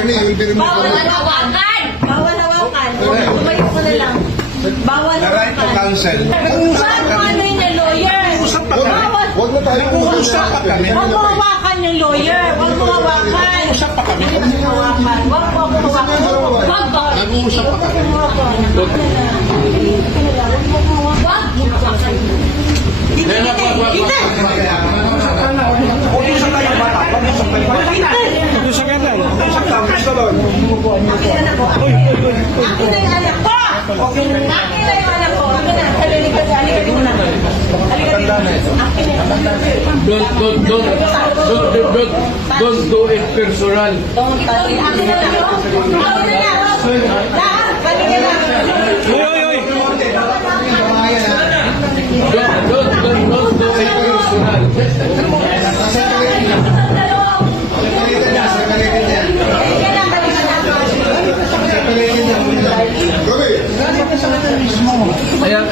attorney, you will be removed. Bawal hawakan! Bawal hawakan. Tumayo ko na lang. Bawal The right to hawakan. counsel. Saan mo ano yung lawyer? Bawal. Huwag na tayo Nag-uusap pa kami. Huwag mo hawakan yung lawyer. Huwag mo hawakan. Nag-uusap pa kami. Huwag mo hawakan. Huwag mo hawakan. Huwag mo. Nag-uusap pa kami. Huwag mo hawakan. Mag-uusap tayo bata. Mag-uusap tayo bata. Mag-uusap ka tayo. Mag-uusap tayo. Gusto doon. Akin na yung anak ko! Akin na yung anak ko! Akin na. Halika dito na. Halika dito. Akin na yung anak ko. Don't do it personal. Akin na lang. Akin na lang. Lahat. Halika na. Don't do it personal. Gabi. Ayan,